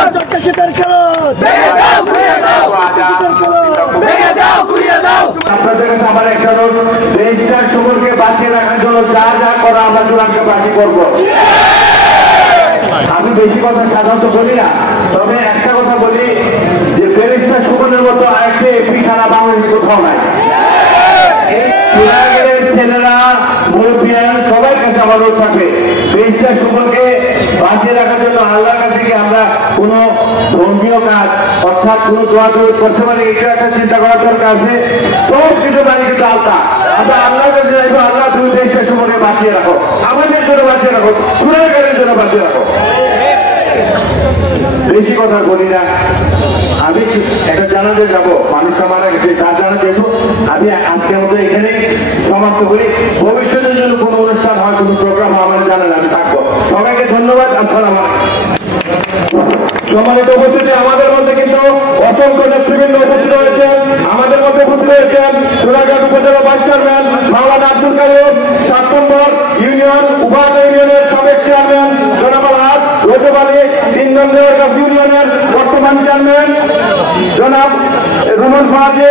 আপনাদের কাছে আমার একটা অনুরোধ, ব্যারিস্টার সুমনকে বাঁচিয়ে রাখার জন্য যা যা করা আমরা চূড়ান্তকে বাঁচি করবো। আমি বেশি কথা সাধারণত বলি না, তবে একটা কথা বলি যে ব্যারিস্টার সুমনের মতো আরেকটা এমপি সারা বাংলাদেশ কোথাও নাই। এই চূড়াগের ছেলেরা মুরব্বিয়ান সবার কাছে আমার অনুরোধ থাকবে, ব্যারিস্টার সুমনকে বাঁচিয়ে রাখার জন্য আল্লাহর কাছে কি আমরা কোনো ধর্মীয় কাজ অর্থাৎ কোনো দোয়া দোয়া করতে পারি, এটা একটা চিন্তা করার দরকার আছে। সব কিছু বাড়ি কিন্তু আল্লাহ, আমরা আল্লাহর কাছে যাইবো, আল্লাহ তুমি ব্যারিস্টার সুমনকে বাঁচিয়ে রাখো, আমাদের জন্য বাঁচিয়ে রাখো, চূড়াগের জন্য বাঁচিয়ে রাখো। বেশি কথা বলি না, আমি একটা জানাতে যাবো, মানুষটা মারা গেছে তার জানা যেহেতু আমি আজকের মতো এখানে সমাপ্ত করি। ভবিষ্যতের জন্য কোনো অনুষ্ঠান হয়, কোনো প্রোগ্রাম হয় আমাদের জানালে আমি থাকবো। সবাইকে ধন্যবাদ। আসসালাম আলাইকুম। সম্মানিত উপস্থিতি, আমাদের মধ্যে কিন্তু অসংখ্য নেতৃবৃন্দ উপস্থিত রয়েছেন। আমাদের মধ্যে উপস্থিত রয়েছেন সোনারঘাট উপজেলা ভাইস চেয়ারম্যান মাওলানা আব্দুল কাইয়ুম, 7 নম্বর ইউনিয়ন উপাধ ইউনিয়নের সাবেক চেয়ারম্যান জনাব আলহাজ রজব আলী, 3 নম্বর ইউনিয়নের বর্তমান চেয়ারম্যান জনাব রুমন ফাজি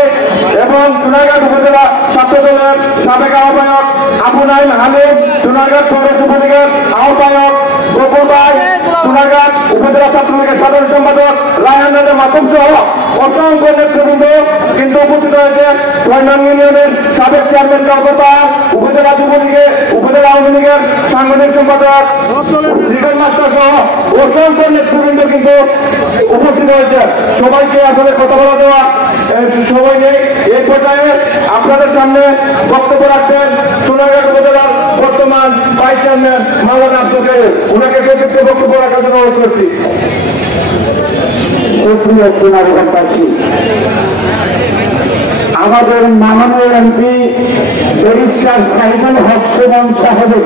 এবং সোনারঘাট উপজেলা ছাত্র দলের সাবেক আহ্বায়ক আবু নাইম হালিম, সোনারঘাট পৌর যুবলীগের আহ্বায়ক গফুর ভাই, সোনারঘাট উপজেলা ছাত্রলীগের সাধারণ সম্পাদক রায়হান রাজা মাসুম সহ অসংখ্য নেতৃবৃন্দ কিন্তু উপস্থিত হয়েছে। 6 নং ইউনিয়নের সাবেক চেয়ারম্যান কর্মকর্তা, উপজেলা যুবলীগের উপজেলা আওয়ামী লীগের সাংগঠনিক সম্পাদক লিটন মাস্টার সহ অসংখ্য নেতৃবৃন্দ কিন্তু উপস্থিত হয়েছে। সবাইকে আসলে কথা বলা দেওয়া সময় নেই। এই পর্যায়ে আপনাদের সামনে বক্তব্য রাখবেন সোনারঘাট উপজেলার বর্তমান ভাইস চেয়ারম্যান মাওলানা আব্দুল কাইয়ুম। ওনাকে সংক্ষিপ্ত বক্তব্য রাখার জন্য অনুরোধ করছি। সুপ্রিয় সোনারঘাটবাসী, আমাদের মাননীয় এমপি ব্যারিস্টার সাইদুল হক সুমন সাহেবের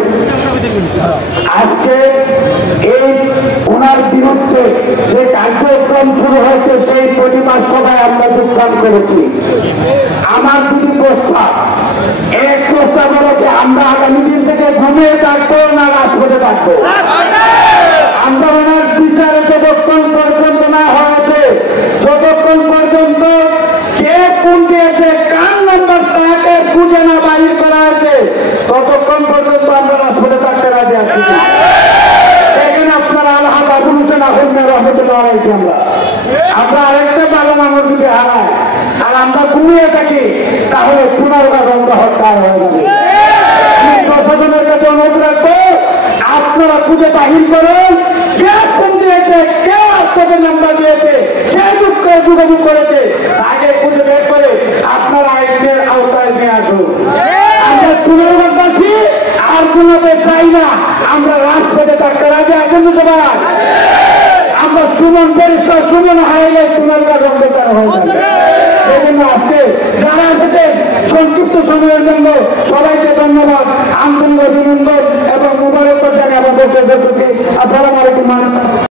আজকে এই ওনার বিরুদ্ধে যে কার্যক্রম শুরু হয়েছে সেই প্রতিবাদ সভায় আমরা যোগদান করেছি। আমার 2টি প্রস্তাব। এক প্রস্তাব হল যে আমরা আগামী দিন থেকে ঘুমিয়ে থাকবো না রাজপথে থাকবো। আমরা ওনার বিচারে যতক্ষণ পর্যন্ত না হয়েছে, যতক্ষণ পর্যন্ত কে কোন দিয়েছে, কার নম্বর তাকে খুঁজে না বাহির করা হয়েছে, ততক্ষণ পর্যন্ত আমরা রাজপথে থাকতে রাজি আছি। এখানে আপনারা আলহাজ আবুল হোসেন আহমেদ রহমতুল্লাহ আলাইহি আমরা আরেকটা ভালো মানুষ যদি হারাই আর আমরা ঘুমিয়ে থাকি, তাহলে সোনারঘাট বন্ধ হত্যা হয়ে যাবে। আমি প্রশাসনের কাছে অনুরোধ রাখবো, আপনারা খুঁজে বাহির করেন কে ফোন দিয়েছে, কে আপনাদের নাম্বার দিয়েছে, কে যোগাযোগ করেছে, তাকে খুঁজে বের করে আপনারা আইনের আওতায় নিয়ে আসুন। আমরা সোনারঘাটবাসী আর কোনোতে চাই না, আমরা রাজপথে থাকতে রাজি আছেন তো সবাই? আমরা সুমন ব্যারিস্টার সুমন হারাইলে সোনারঘাট অন্ধকার হয়ে যাবে। সেই জন্য আজকে যারা এসেছেন সংক্ষিপ্ত সময়ের জন্য সবাইকে ধন্যবাদ।